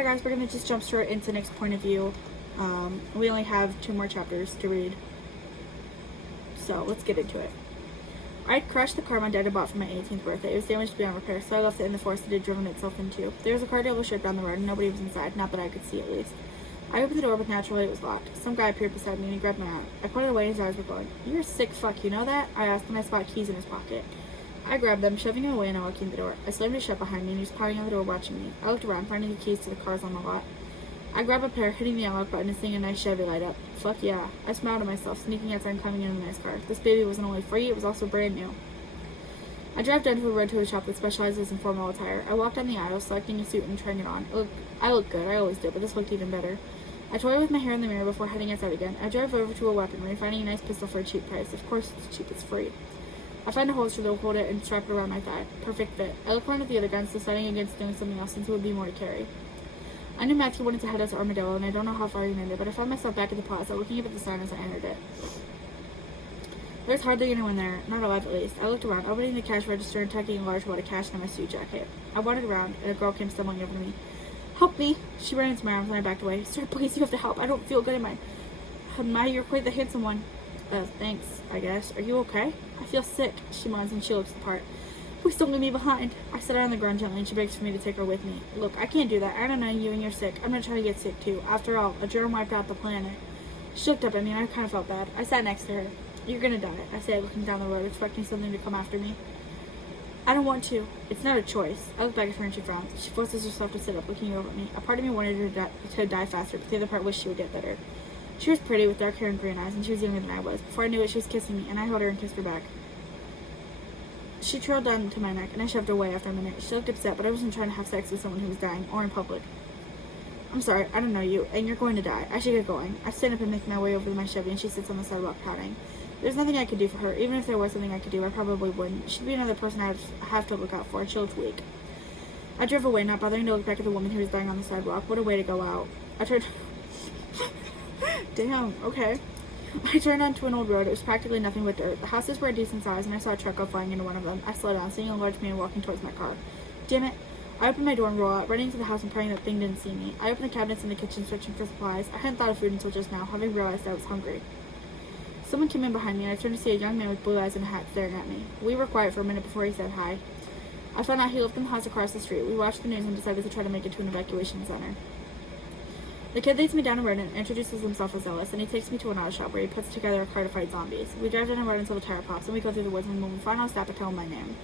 hi guys, we're gonna just jump straight into Nick's point of view. We only have 2 more chapters to read, so let's get into it. I'd crashed the car my dad had bought for my 18th birthday. It was damaged beyond repair, so I left it in the forest it had driven itself into. There was a car dealership down the road, and nobody was inside, not that I could see at least. I opened the door, but naturally it was locked. Some guy appeared beside me, and he grabbed my arm. I pointed away, and his eyes were glowing. "You're a sick fuck, you know that?" I asked, and I spot keys in his pocket. I grabbed them, shoving him away and unlocking the door. I slammed it shut behind me, and he was pounding on the door watching me. I looked around, finding the keys to the cars on the lot. I grabbed a pair, hitting the unlock button and seeing a nice Chevy light up. Fuck yeah. I smiled at myself, sneaking outside and climbing in a nice car. This baby wasn't only free, it was also brand new. I drive down to the road to a shop that specializes in formal attire. I walked down the aisle, selecting a suit and trying it on. I looked good, I always did, but this looked even better. I toyed with my hair in the mirror before heading outside again. I drove over to a weaponry, finding a nice pistol for a cheap price. Of course it's cheap, it's free. I find a holster that will hold it and strap it around my thigh. Perfect fit. I look around at the other guns, deciding against doing something else since it would be more to carry. I knew Matthew wanted to head out to Armadillo, and I don't know how far he made it, but I found myself back at the plaza, looking up at the sign as I entered it. There's hardly anyone there, not alive at least. I looked around, opening the cash register and tucking a large wad of cash in my suit jacket. I wandered around, and a girl came stumbling over to me. "Help me!" She ran into my arms, and I backed away. "Sir, please, you have to help. I don't feel good in my... you're quite the handsome one." Thanks, I guess. Are you okay?" "I feel sick," she moans, and she looks the part. "Please don't leave me behind." I set her on the ground gently, and she begs for me to take her with me. "Look, I can't do that. I don't know you, and you're sick. I'm not trying to get sick, too. After all, a germ wiped out the planet." She looked up at me, and I kind of felt bad. I sat next to her. "You're gonna die," I said, looking down the road, expecting something to come after me. "I don't want to. It's not a choice." I looked back at her, and she frowned. She forces herself to sit up, looking over at me. A part of me wanted her to die faster, but the other part wished she would get better. She was pretty, with dark hair and green eyes, and she was younger than I was. Before I knew it, she was kissing me, and I held her and kissed her back. She trailed down to my neck, and I shoved her away after a minute. She looked upset, but I wasn't trying to have sex with someone who was dying, or in public. "I'm sorry, I don't know you, and you're going to die. I should get going." I stand up and make my way over to my Chevy, and she sits on the sidewalk pouting. There's nothing I could do for her. Even if there was something I could do, I probably wouldn't. She'd be another person I'd have to look out for, and she looks weak. I drove away, not bothering to look back at the woman who was dying on the sidewalk. What a way to go out. I turned... Damn, okay. I turned onto an old road. It was practically nothing but dirt. The houses were a decent size, and I saw a truck go flying into one of them. I slowed down, seeing a large man walking towards my car. Damn it. I opened my door and rolled out, running into the house and praying that thing didn't see me. I opened the cabinets in the kitchen, searching for supplies. I hadn't thought of food until just now, having realized I was hungry. Someone came in behind me, and I turned to see a young man with blue eyes and a hat staring at me. We were quiet for a minute before he said hi. I found out he lived in the house across the street. We watched the news and decided to try to make it to an evacuation center. The kid leads me down a road and introduces himself as Ellis, and he takes me to an auto shop where he puts together a car to fight zombies. We drive down a road until the tire pops, and we go through the woods, and when we finally stop, I tell him my name.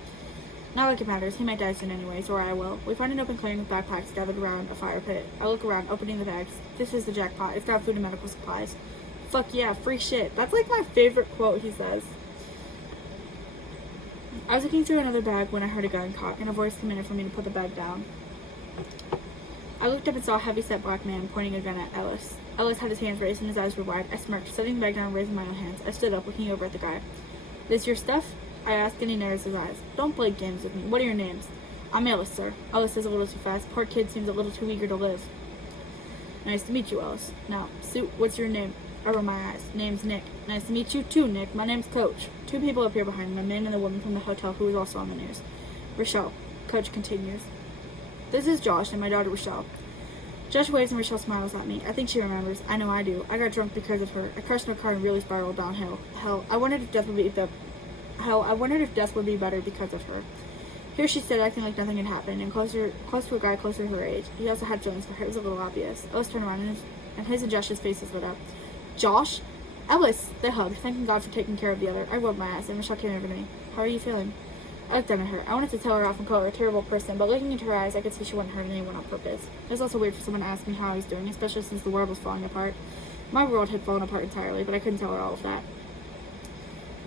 Not like it matters. He might die soon anyways, or I will. We find an open clearing with backpacks gathered around a fire pit. I look around, opening the bags. This is the jackpot. It's got food and medical supplies. Fuck yeah, free shit. That's like my favorite quote he says. I was looking through another bag when I heard a gun cock, and a voice commanded for me to put the bag down. I looked up and saw a heavy-set black man pointing a gun at Ellis. Ellis had his hands raised and his eyes were wide. I smirked, setting the bag down and raising my own hands. I stood up, looking over at the guy. "This your stuff?" I asked, and he narrows his eyes. "Don't play games with me. What are your names?" "I'm Ellis, sir." Ellis says a little too fast. Poor kid seems a little too eager to live. "Nice to meet you, Ellis. Now, suit, what's your name?" I roll my eyes. "Name's Nick." "Nice to meet you too, Nick. My name's Coach." 2 people appear behind me, a man and a woman from the hotel who was also on the news. "Rochelle." Coach continues. "This is Josh and my daughter Rochelle." Josh waves and Rochelle smiles at me. I think she remembers. I know I do. I got drunk because of her. I crashed my car and really spiraled downhill. Hell, I wondered if death would be better because of her. Here she stood, acting like nothing had happened, and close to a guy closer to her age. He also had feelings for her. It was a little obvious. Ellis turned around, and his and Josh's faces lit up. "Josh?" "Ellis!" They hugged, thanking God for taking care of the other. I rolled my eyes, and Rochelle came over to me. "How are you feeling?" I looked down at her. I wanted to tell her off and call her a terrible person, but looking into her eyes, I could see she wouldn't hurt anyone on purpose. It was also weird for someone to ask me how I was doing, especially since the world was falling apart. My world had fallen apart entirely, but I couldn't tell her all of that.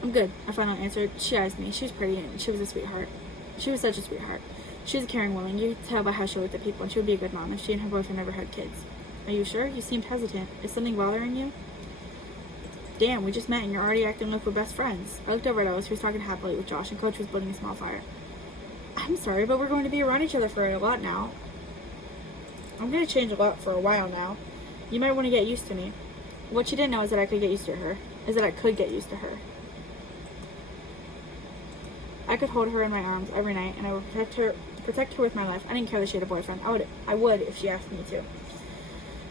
"I'm good," I finally answered. She eyed me. She was pretty, and she was a sweetheart. She was such a sweetheart. She was a caring woman. You could tell by how she looked at people, and she would be a good mom if she and her boyfriend never had kids. "Are you sure? You seemed hesitant. Is something bothering you?" "Damn, we just met and you're already acting like we're best friends." I looked over at Ellis, who was talking happily with Josh, and Coach was building a small fire. "I'm sorry, but we're going to be around each other for a lot now." "I'm going to change a lot for a while now. You might want to get used to me." What she didn't know is that I could get used to her. I could hold her in my arms every night, and I would protect her with my life. I didn't care that she had a boyfriend. I would if she asked me to.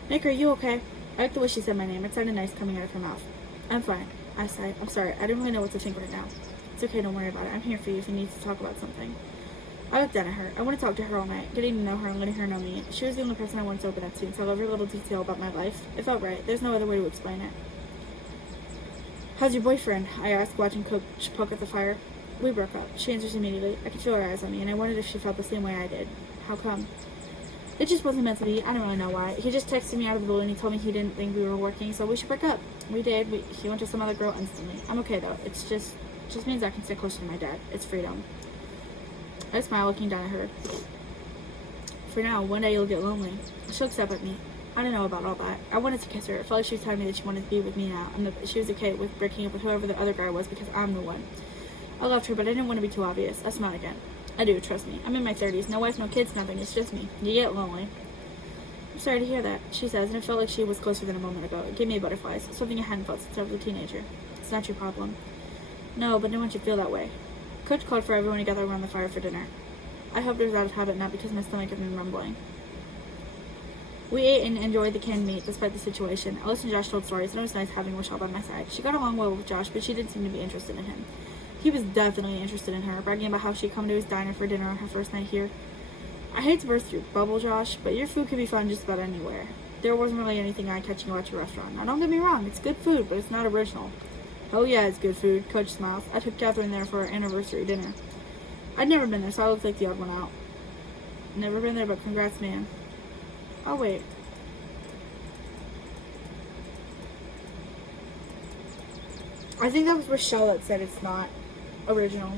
Nick, are you okay? I like the way she said my name. It sounded nice coming out of her mouth. I'm fine, I sighed. I'm sorry. I don't really know what to think right now. It's okay, don't worry about it. I'm here for you if you need to talk about something. I looked down at her. I want to talk to her all night, getting to know her and letting her know me. She was the only person I wanted to open up to and tell every little detail about my life. It felt right. There's no other way to explain it. How's your boyfriend? I asked, watching Coach poke at the fire. We broke up. She answers immediately. I could feel her eyes on me, and I wondered if she felt the same way I did. How come? It just wasn't meant to be. I don't really know why. He just texted me out of the blue, and he told me he didn't think we were working, so we should break up. We did. He went to some other girl instantly. I'm okay, though. It's just means I can stay closer to my dad. It's freedom. I smiled, looking down at her. For now, one day you'll get lonely. She looks up at me. I don't know about all that. I wanted to kiss her. It felt like she was telling me that she wanted to be with me now, and that she was okay with breaking up with whoever the other guy was because I'm the one. I loved her, but I didn't want to be too obvious. I smiled again. I do, trust me. I'm in my 30s. No wife, no kids, nothing. It's just me. You get lonely. I'm sorry to hear that, she says, and it felt like she was closer than a moment ago. It gave me butterflies, something I hadn't felt since I was a teenager. It's not your problem. No, but no one should feel that way. Coach called for everyone to gather around the fire for dinner. I hoped it was out of habit, not because my stomach had been rumbling. We ate and enjoyed the canned meat despite the situation. Alice and Josh told stories, and it was nice having Rochelle by my side. She got along well with Josh, but she didn't seem to be interested in him. He was definitely interested in her, bragging about how she'd come to his diner for dinner on her first night here. I hate to burst your bubble, Josh, but your food could be found just about anywhere. There wasn't really anything eye-catching about your restaurant. Now, don't get me wrong, it's good food, but it's not original. Oh yeah, it's good food, Coach smiles. I took Catherine there for our anniversary dinner. I'd never been there, so I looked like the odd one out. Never been there, but congrats, man. Oh, wait. I think that was Rochelle that said it's not original.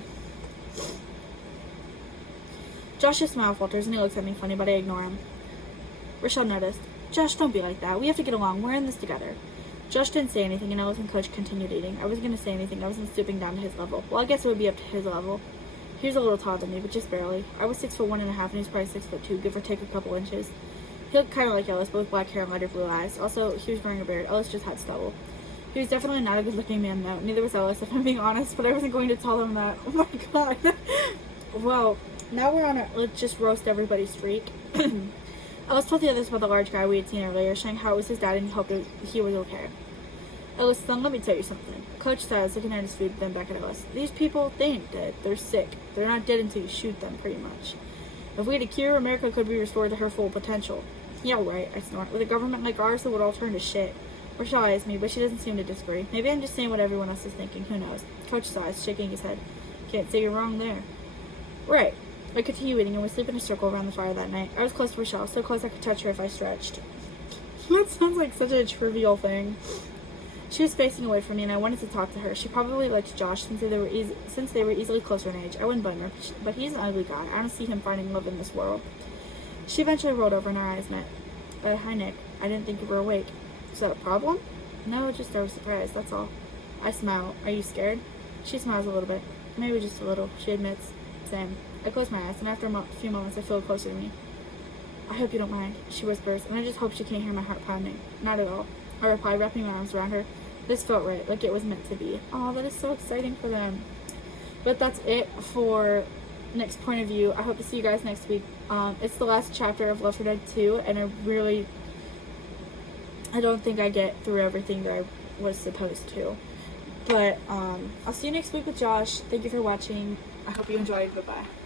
Josh's smile falters and he looks at me funny, but I ignore him. Rochelle noticed. Josh, don't be like that. We have to get along. We're in this together. Josh didn't say anything, and Alice and Coach continued eating. I wasn't going to say anything. I wasn't stooping down to his level. Well, I guess it would be up to his level. He was a little taller than me, but just barely. I was 6'1.5", and he was probably 6'2", give or take a couple inches. He looked kind of like Ellis, but with black hair and lighter blue eyes. Also, he was wearing a beard. Ellis just had stubble. He was definitely not a good-looking man, though. Neither was Ellis, if I'm being honest, but I wasn't going to tell him that. Oh my god. Well, now we're on a let's just roast everybody streak. Ellis told the others about the large guy we had seen earlier, showing how it was his dad and he hoped he was okay. Ellis, son, let me tell you something. Coach says, looking at his food, then back at Ellis. These people, they ain't dead. They're sick. They're not dead until you shoot them, pretty much. If we had a cure, America could be restored to her full potential. Yeah, right, I snort. With a government like ours, it would all turn to shit. Rochelle eyes me, but she doesn't seem to disagree. Maybe I'm just saying what everyone else is thinking. Who knows? Coach sighs, shaking his head. Can't say you're wrong there. Right. I continued eating, and we sleep in a circle around the fire that night. I was close to Rochelle, so close I could touch her if I stretched. That sounds like such a trivial thing. She was facing away from me, and I wanted to talk to her. She probably liked Josh since they were easily closer in age. I wouldn't blame her, but he's an ugly guy. I don't see him finding love in this world. She eventually rolled over, and our eyes met. Hi, Nick. I didn't think you were awake. Is that a problem? No, just I was surprised, that's all. I smile. Are you scared? She smiles a little bit. Maybe just a little, she admits. Same. I close my eyes, and after a few moments, I feel it closer to me. I hope you don't mind, she whispers, and I just hope she can't hear my heart pounding. Not at all. I reply, wrapping my arms around her. This felt right, like it was meant to be. Oh, that is so exciting for them. But that's it for next point of view. I hope to see you guys next week. It's the last chapter of Left 4 Dead 2, and I don't think I get through everything that I was supposed to. But I'll see you next week with Josh. Thank you for watching. I hope you enjoyed. Bye-bye.